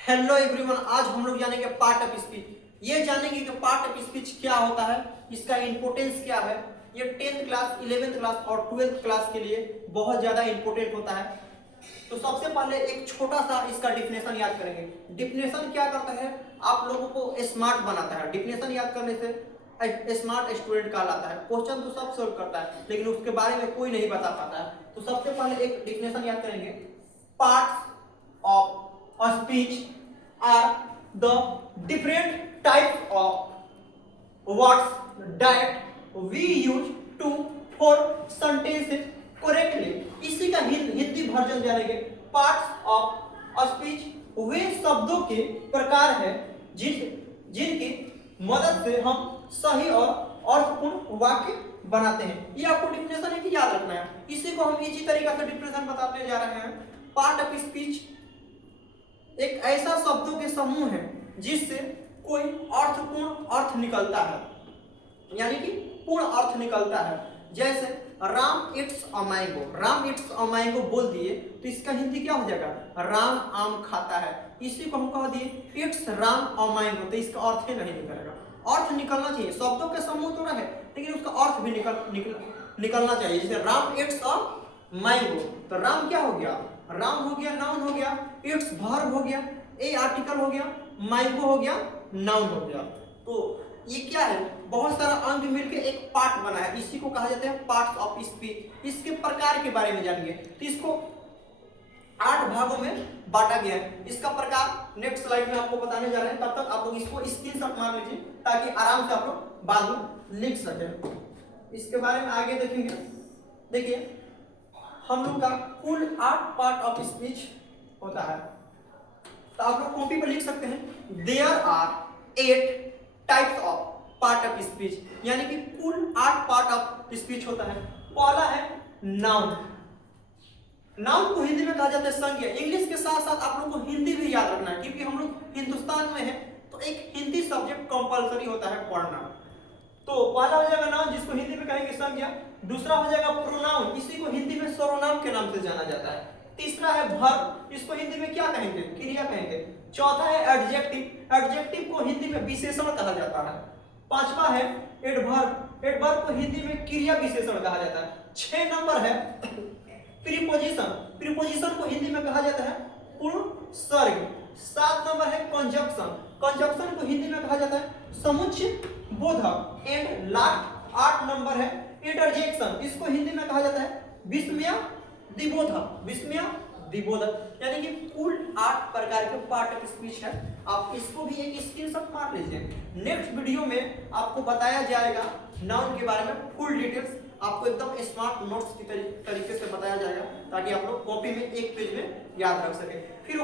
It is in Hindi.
हेलो एवरीवन, आज हम लोग जानेंगे पार्ट ऑफ स्पीच। ये जानेंगे कि पार्ट ऑफ स्पीच क्या होता है, इसका इंपोर्टेंस क्या है। ये 10th क्लास, 11th क्लास और 12th क्लास के लिए बहुत ज्यादा इंपोर्टेंट होता है। तो सबसे पहले एक छोटा सा इसका डिफिनेशन याद करेंगे। डिफिनेशन क्या करता है, आप लोगों को स्मार्ट बनाता है। डिफिनेशन याद करने से स्मार्ट स्टूडेंट कहलाता है। क्वेश्चन तो सब सॉल्व करता है, लेकिन उसके बारे में कोई नहीं बता पाता है। तो सबसे पहले एक डिफिनेशन याद करेंगे। Parts of a speech are the different types of words that we use to for sentences correctly। इसी का हिंदी वर्जन जानेंगे। पार्ट्स ऑफ स्पीच वे शब्दों के प्रकार है जिनकी मदद से हम सही और अर्थपूर्ण वाक्य बनाते हैं। ये आपको डिफिनेशन है कि याद रखना है। इसी को हम इसी तरीका से डिफिनेशन बताते जा रहे हैं। पार्ट ऑफ स्पीच एक ऐसा शब्दों के समूह है जिससे कोई अर्थपूर्ण अर्थ निकलता है, यानी कि पूर्ण अर्थ निकलता है। जैसे Ram it's a mango, Ram it's a mango बोल दिए तो इसका हिंदी क्या हो जाएगा, राम आम खाता है। इसी को हम कह दिए इट्स राम अ मैंगो, तो इसका अर्थ ही नहीं निकलेगा। अर्थ निकलना चाहिए, शब्दों के समूह तो रहे लेकिन उसका अर्थ भी निकलना चाहिए। जैसे राम इट्स अ मैंगो, तो राम क्या हो गया, राम हो गया, नाउन हो गया, इट्स वर्ब हो गया, ए आर्टिकल हो गया, मैंगो हो गया, नाउन हो गया। तो ये क्या है, बहुत सारा अंग मिलकर एक पार्ट बना है। इसी को कहा जाता है पार्ट्स ऑफ स्पीच। इसके प्रकार के बारे में जानिए। तो इसको 8 भागों में बांटा गया है। इसका प्रकार नेक्स्ट स्लाइड में आपको बताने जा रहे हैं। तब तक आप लोग इसको स्क्रीनशॉट मार लीजिए ताकि आराम से आप लोग बाद में लिख सकें। इसके बारे में आगे देखेंगे। देखिए, हम लोग का कुल 8 पार्ट ऑफ स्पीच होता है। तो आप लोग कॉपी पर लिख सकते हैं, there are 8 types of part of speech, यानी कि कुल 8 पार्ट ऑफ स्पीच होता है। पहला है नाउन। नाउन को हिंदी में कहा जाता है संज्ञा। इंग्लिश के साथ साथ आप लोग को हिंदी भी याद रखना है, क्योंकि हम लोग हिंदुस्तान में हैं तो एक हिंदी सब्जेक्ट कंपलसरी होता है पढ़ना। तो पहला हो जाएगा नाउन, जिसको हिंदी में कहेंगे संज्ञा। दूसरा हो जाएगा प्रोनाउन, इसी को हिंदी में सर्वनाम के नाम से जाना जाता है। तीसरा है वर्ब, इसको हिंदी में क्या कहेंगे, क्रिया कहेंगे। चौथा है एडजेक्टिव, एडजेक्टिव को हिंदी में विशेषण कहा जाता है। पांचवा है एडवर्ब, एडवर्ब को हिंदी में क्रिया विशेषण कहा जाता है। 6 नंबर है प्रीपोजिशन, प्रीपोजिशन को हिंदी में कहा जाता है पूर्ण सर्ग। 7 नंबर है कंजंक्शन, कंजंक्शन को हिंदी में कहा जाता है समुच्चय बोधक। एंड लास्ट 8 नंबर है इंटरजेक्शन, इसको हिंदी में कहा जाता है विस्मय दिबोधक, विस्मय दिबोधक। यानी कि कुल 8 प्रकार के पार्ट ऑफ स्पीच है। आप इसको भी एक स्क्रीनशॉट मार लीजिए। नेक्स्ट वीडियो में आपको बताया जाएगा नाउन के बारे में फुल डिटेल्स। आपको एकदम स्मार्ट नोट्स की तरीके से बताया जाएगा ताकि आप लोग कॉपी में एक पेज में याद रख सके। फिर